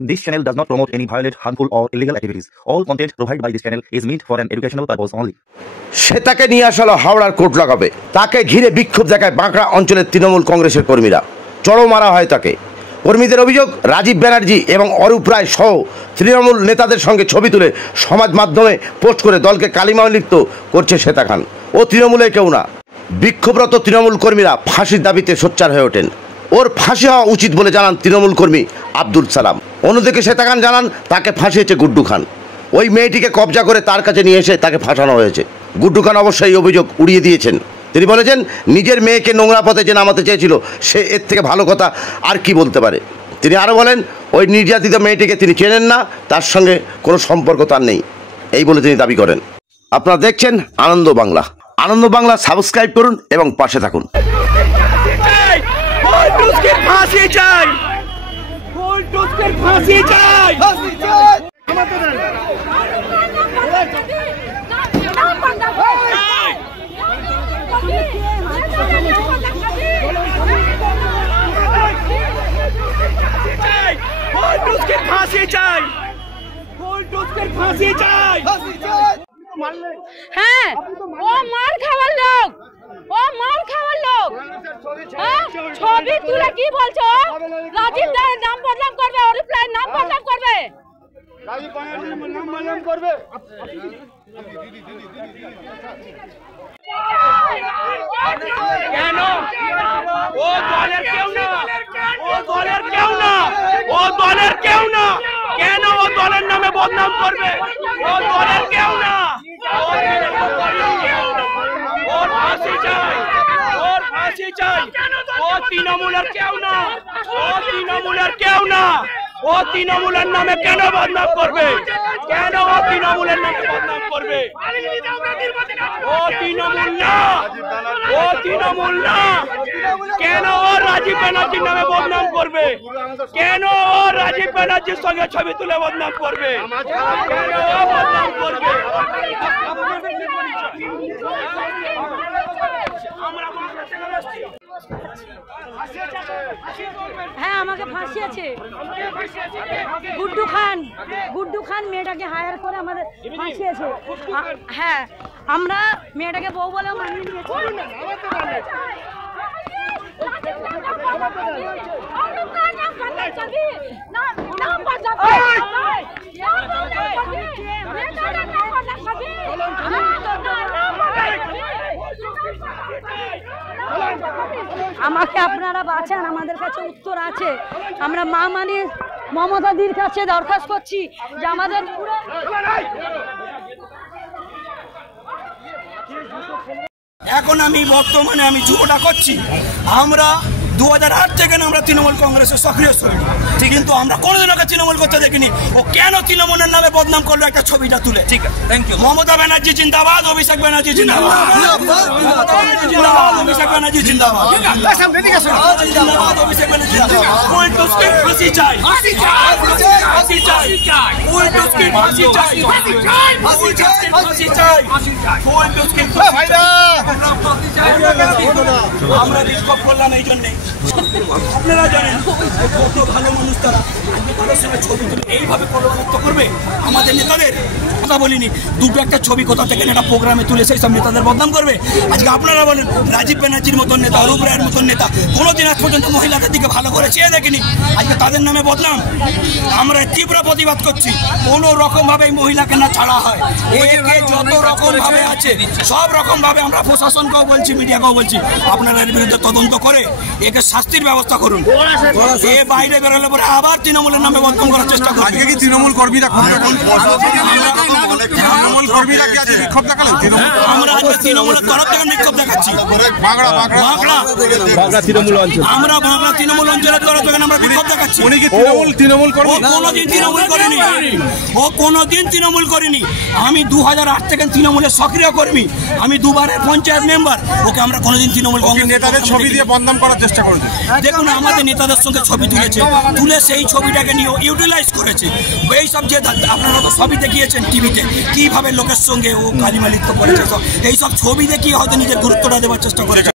This channel does not promote any violent, harmful, or illegal activities. All content provided by this channel is meant for an educational purpose only. সেটাকে নিয়ে আসলো হাওড়ার court লাগাবে। তাকে ঘিরে বিক্ষোভ দেখায় বাঁকড়া অঞ্চলের তৃণমূল কংগ্রেসের কর্মীরা। চড়ো মারা হয় তাকে। কর্মীদের অভিযোগ, রাজীব ব্যানার্জি এবং অরূপ রায় সহ তৃণমূল নেতাদের সঙ্গে ছবি তুলে সমাজ মাধ্যমে পোস্ট করে দলকে কালিমালিপ্ত করছে শ্বেতা খান। ও তৃণমূলে কেউ না। বিক্ষোভরত তৃণমূল কর্মীরা ফাঁসির দাবিতে সোচ্চার হয়ে ওঠেন। ওর ফাঁসি হওয়া উচিত বলে জানান তৃণমূল কর্মী আব্দুল সালাম। অন্যদিকে শ্বেতা খান জানান তাকে ফাঁসিয়েছে গুড্ডু খান। ওই মেয়েটিকে কবজা করে তার কাছে নিয়ে এসে তাকে ফাঁসানো হয়েছে। গুড্ডু খান অবশ্যই এই অভিযোগ উড়িয়ে দিয়েছেন। তিনি বলেছেন, নিজের মেয়েকে নোংরা পথে যে নামাতে চেয়েছিল সে এর থেকে ভালো কথা আর কি বলতে পারে। তিনি আরও বলেন, ওই নির্যাতিত মেয়েটিকে তিনি চেনেন না, তার সঙ্গে কোনো সম্পর্ক তার নেই, এই বলে তিনি দাবি করেন। আপনারা দেখছেন আনন্দ বাংলা। আনন্দ বাংলা সাবস্ক্রাইব করুন এবং পাশে থাকুন। হ্যাঁ, ও মার খাওয়ার লোক, ও মার খাওয়ার লোক। ছবি তুলে কি বলছো? রাজীব রায়ের নাম বদনাম করবে, অরূপ রায়ের নাম বদনাম করবে, রাজীব ব্যানার্জির নাম বদনাম করবে। কেন? ও দলের কেউ না, ও দলের কেউ না, ও দলের কেউ না। কেন ও দলের নামে বদনাম করবে? ও দলের কেউ না। ওর ফাঁসি চাই, ওর ফাঁসি চাই। ও তৃণমূলের কেউ না, ও তৃণমূলের কেউ না। ও তৃণমূলের নামে কেন বদনাম করবে? কেন ও তৃণমূলের নামে বদনাম করবে? ও তৃণমূল না, ও তৃণমূল না। কেন ও রাজীব ব্যানার্জির নামে বদনাম করবে? কেন ও রাজীব ব্যানার্জির সঙ্গে ছবি তুলে বদনাম করবে? কেন ও বদনাম করবে? হ্যাঁ, আমাকে ফাঁসিয়েছে গুড্ডু খান। গুড্ডু খান মেয়েটাকে হায়ার করে আমাদের ফাঁসিয়েছে। হ্যাঁ, আমরা মেয়েটাকে বউ বলে মানিয়ে নিয়েছি। আমাকে আপনারা বাঁচান, আমাদের কাছে উত্তর আছে। আমরা মা মানে মমতাদির কাছে দরখাস্ত করছি যে আমাদের এখন আমি বর্তমানে যুবটা করছি। আমরা 2008 থেকে আমরা তৃণমূল কংগ্রেসের সক্রিয় শ্রমিক, কিন্তু আমরা কোনোদিন ওকে তৃণমূল করতে দেখিনি। ও কেন তৃণমূলের নামে বদনাম করলো একটা ছবিটা তুলে? ঠিক আছে, থ্যাংক ইউ। মমতা ব্যানার্জি জিন্দাবাদ, অভিষেক ব্যানার্জি জিন্দাবাদ, অভিষেক ব্যানার্জি জিন্দাবাদ, অভিষেক ব্যানার্জি ফাঁসি চাই, ফাঁসি চাই, ফাঁসি চাই, ফাঁসি চাই, ফাঁসি চাই। আমরা বিক্ষোভ করলাম এই জন্যে, আপনারা জানেন কত ভালো মানুষ তারা। তাদের সঙ্গে ছবি তুলে এইভাবে কলঙ্কিত করবে আমাদের নেতাদের। কথা বলিনি, দুটো একটা ছবি কোথা থেকে একটা প্রোগ্রামে তুলে সেই সব নেতাদের বদনাম করবে। আজকে আপনারা বলেন, রাজীব ব্যানার্জির মতন নেতা, অরূপ রায়ের মতন নেতা কোনোদিন আজ পর্যন্ত মহিলাদের দিকে ভালো করে চেয়ে দেখেনি, আজকে তাদের নামে বদনাম। আমরা তীব্র প্রতিবাদ করছি। কোনো রকম ভাবে এই মহিলাকে না ছাড়া হয়। একে যত রকম ভাবে আছে সব রকম ভাবে আমরা প্রশাসনকেও বলছি, মিডিয়াকেও বলছি, আপনারা এর বিরুদ্ধে তদন্ত করে একে শাস্তির ব্যবস্থা করুন। এ বাইরে বেরোলে পরে আবার তৃণমূলের নামে বদনাম করার চেষ্টা করবে। আজকে কি তৃণমূল কর্মীরা বিক্ষোভ দেখালেন? আমরা আজকে তৃণমূলের তরফ থেকে বিক্ষোভ দেখাচ্ছি। আমরা বাংলা তৃণমূল অঞ্চলের তরফ থেকে আমরা বিক্ষোভ দেখাচ্ছি। তৃণমূল কোনোদিন তৃণমূল করেনি, ও কোনোদিন তৃণমূল করেনি। আমি 2008 থেকে তৃণমূলের সক্রিয় কর্মী, আমি দুবারের পঞ্চায়েত মেম্বার। ওকে আমরা কোনোদিন তৃণমূল কংগ্রেস নেতাদের ছবি দিয়ে বদনাম করার চেষ্টা করেছে। দেখুন, আমাদের নেতাদের সঙ্গে ছবি তুলেছে, তুলে সেই ছবিটাকে নিয়ে ইউটিলাইজ করেছে। এইসব যে আপনারা তো সবই দেখিয়েছেন টিভিতে, কিভাবে লোকের সঙ্গে ও কালিমালিপ্ত করেছে, এইসব ছবি দেখিয়ে হয়তো নিজের গুরুত্বটা দেওয়ার চেষ্টা করেছে।